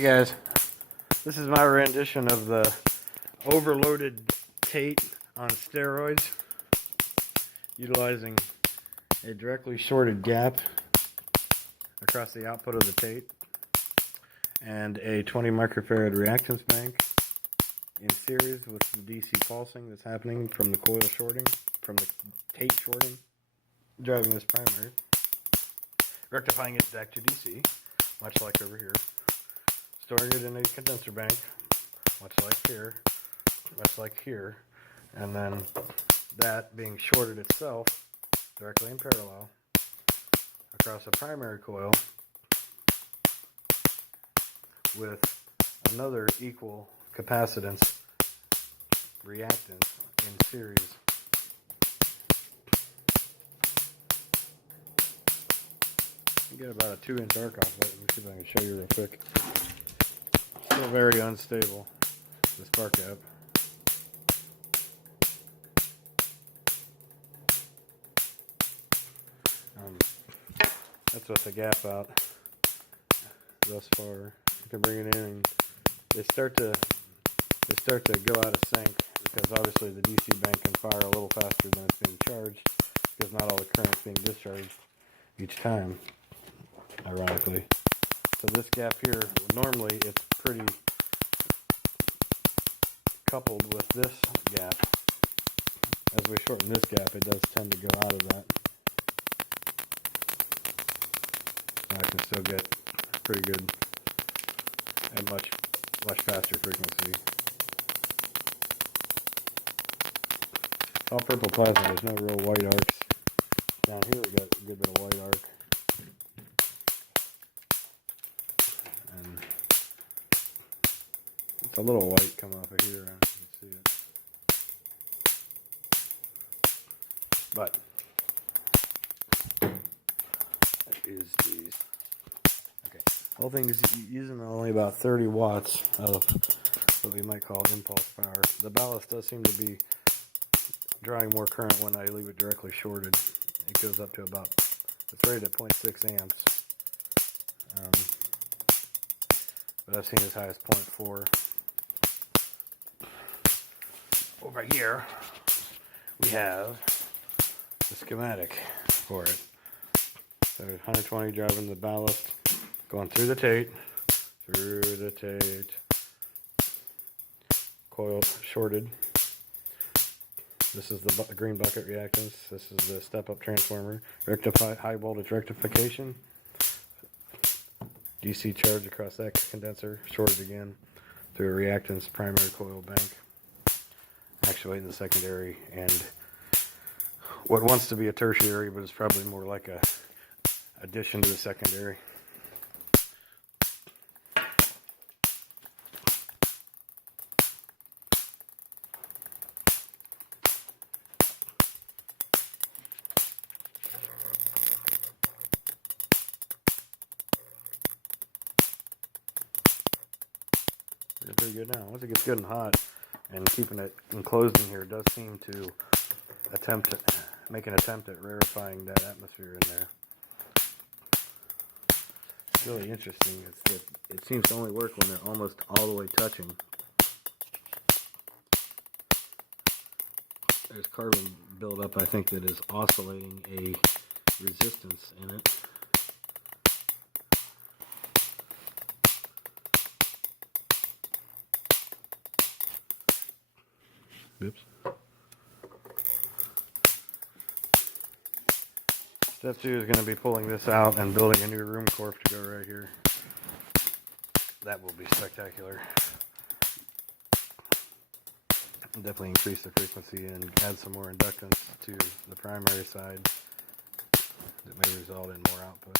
Hey guys, this is my rendition of the overloaded Tate on steroids, utilizing a directly shorted gap across the output of the Tate and a 20 microfarad reactance bank in series with the DC pulsing that's happening from the coil shorting, from the Tate shorting, driving this primary, rectifying it back to DC, much like over here. Storing it in a condenser bank, much like here, and then that being shorted itself directly in parallel across a primary coil with another equal capacitance reactance in series. You get about a 2-inch arc off of it. Let me see if I can show you real quick. Still very unstable, the spark gap. That's with the gap out thus far. You can bring it in and they start to go out of sync because obviously the DC bank can fire a little faster than it's being charged because not all the current is being discharged each time, ironically. So this gap here, normally it's pretty coupled with this gap. As we shorten this gap, it does tend to go out of that. So I can still get pretty good and much faster frequency. It's all purple plasma, there's no real white arcs. Down here we got a good bit of white arc. And it's a little white coming off of here, you can see it. But that is these. Okay, the whole thing is using only about 30 watts of what we might call impulse power. The ballast does seem to be drawing more current when I leave it directly shorted. It goes up to about, it's rated at 0.6 amps. But I've seen as high as 0.4. Over here, we have the schematic for it. So 120 driving the ballast, going through the Tate, coil shorted. This is the green bucket reactance. This is the step-up transformer, high voltage rectification. DC charge across that condenser, shorted again through a reactance primary coil bank, actuating the secondary and what wants to be a tertiary, but is probably more like a addition to the secondary. Pretty good now. Once it gets good and hot, and keeping it enclosed in here does seem to make an attempt at rarefying that atmosphere in there. It's really interesting. It's that it seems to only work when they're almost all the way touching. There's carbon buildup, I think, that is oscillating a resistance in it. Oops. Step 2 is going to be pulling this out and building a new room core to go right here. That will be spectacular. Definitely increase the frequency and add some more inductance to the primary side that may result in more output.